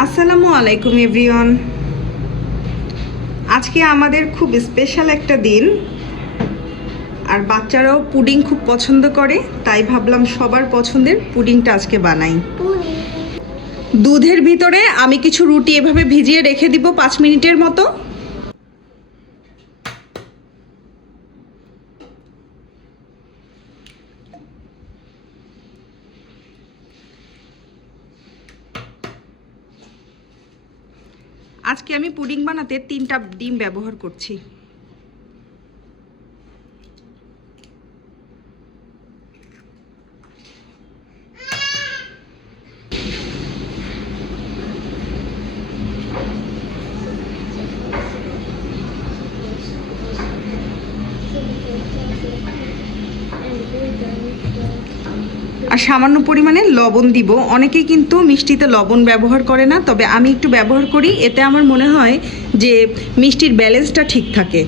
আসসালামু আলাইকুম এভরিওয়ান। আজকে আমাদের খুব স্পেশাল একটা দিন। আর বাচ্চারাও পুডিং খুব পছন্দ করে তাই ভাবলাম সবার পছন্দের পুডিংটা আজকে বানাই। দুধের ভিতরে আমি কিছু রুটি এভাবে ভিজিয়ে রেখে দিব পাঁচ মিনিটের মতো। আজকে আমি পুডিং বানাতে তিনটা ডিম ব্যবহার করছি। আর সামান্য পরিমাণে লবণ দিব। অনেকে কিন্তু মিষ্টিতে লবণ ব্যবহার করে না, তবে আমি একটু ব্যবহার করি। এতে আমার মনে হয় যে মিষ্টির ব্যালেন্সটা ঠিক থাকে।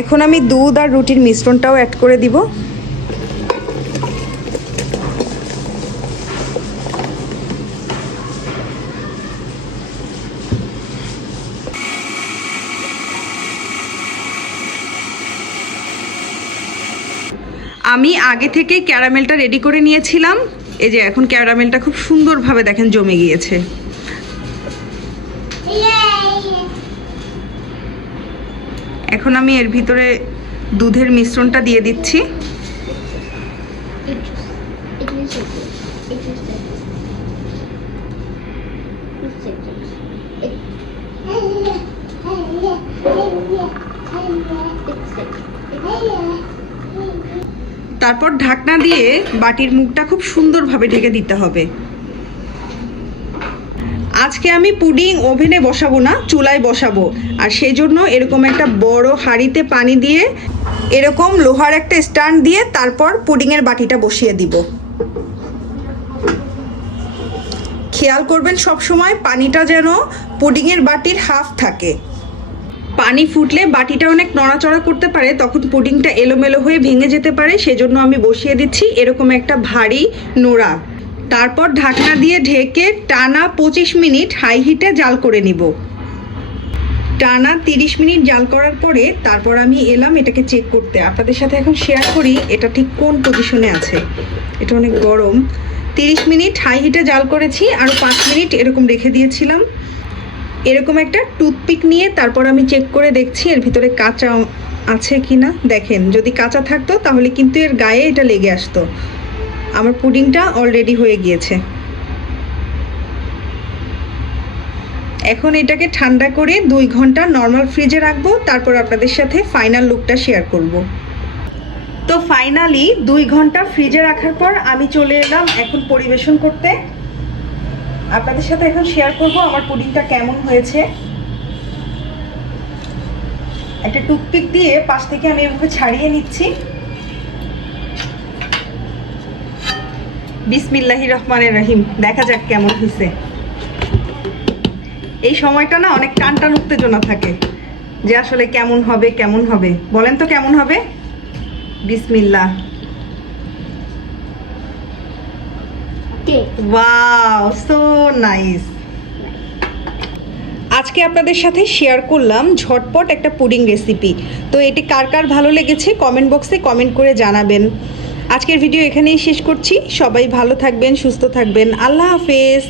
এখন আমি দুধ আর রুটির মিশ্রণটাও অ্যাড করে দিব। আমি আগে থেকে ক্যারামেলটা রেডি করে নিয়েছিলাম। এই যে এখন ক্যারামেলটা খুব সুন্দরভাবে দেখেন জমে গিয়েছে। এখন আমি এর ভিতরে দুধের মিশ্রণটা দিয়ে দিচ্ছি। It was, তারপর ঢাকনা দিয়ে বাটির মুখটা খুব সুন্দরভাবে ঢেকে দিতে হবে। আজকে আমি পুডিং ওভেনে বসাবো না, চুলায় বসাবো। আর সেই জন্য এরকম একটা বড় হাঁড়িতে পানি দিয়ে এরকম লোহার একটা স্ট্যান্ড দিয়ে তারপর পুডিংয়ের বাটিটা বসিয়ে দিব। খেয়াল করবেন সব সময় পানিটা যেন পুডিংয়ের বাটির হাফ থাকে। পানি ফুটলে বাটিটা অনেক নড়াচড়া করতে পারে, তখন পুডিংটা এলোমেলো হয়ে ভেঙে যেতে পারে, সেজন্য আমি বসিয়ে দিচ্ছি এরকম একটা ভারী নোড়া। তারপর ঢাকনা দিয়ে ঢেকে টানা পঁচিশ মিনিট হাই হিটে জাল করে নিব। টানা তিরিশ মিনিট জাল করার পরে তারপর আমি এলাম এটাকে চেক করতে। আপনাদের সাথে এখন শেয়ার করি এটা ঠিক কোন পজিশনে আছে। এটা অনেক গরম। তিরিশ মিনিট হাই হিটে জাল করেছি, আর পাঁচ মিনিট এরকম রেখে দিয়েছিলাম। এরকম একটা টুথপিক নিয়ে তারপর আমি চেক করে দেখছি এর ভিতরে কাঁচা আছে কি না দেখেন, যদি কাঁচা থাকতো তাহলে কিন্তু এর গায়ে এটা লেগে আসতো। আমার পুডিংটা অলরেডি হয়ে গিয়েছে। এখন এটাকে ঠান্ডা করে দুই ঘণ্টা নর্মাল ফ্রিজে রাখব, তারপর আপনাদের সাথে ফাইনাল লুকটা শেয়ার করব। তো ফাইনালি দুই ঘণ্টা ফ্রিজে রাখার পর আমি চলে এলাম এখন পরিবেশন করতে। আপনাদের সাথে এখন শেয়ার করব আমার পুডিংটা কেমন হয়েছে। একটা টুথপিক দিয়ে পাশ থেকে আমি এভাবে ছাড়িয়ে নিচ্ছি। বিসমিল্লাহি রহমানের রহিম, দেখা যাক কেমন হয়েছে। এই সময়টা না অনেক টান টান উত্তেজনা থাকে, যে আসলে কেমন হবে কেমন হবে। বলেন তো কেমন হবে? বিসমিল্লাহ। Take. ওয়াও সো নাইস আজকে আপনাদের সাথে শেয়ার করলাম ঝটপট একটা পুডিং রেসিপি তো এটি কার কার ভালো লেগেছে কমেন্ট বক্সে কমেন্ট করে জানাবেন। আজকের ভিডিও এখানেই শেষ করছি। সবাই ভালো থাকবেন, সুস্থ থাকবেন। আল্লাহ হাফেজ।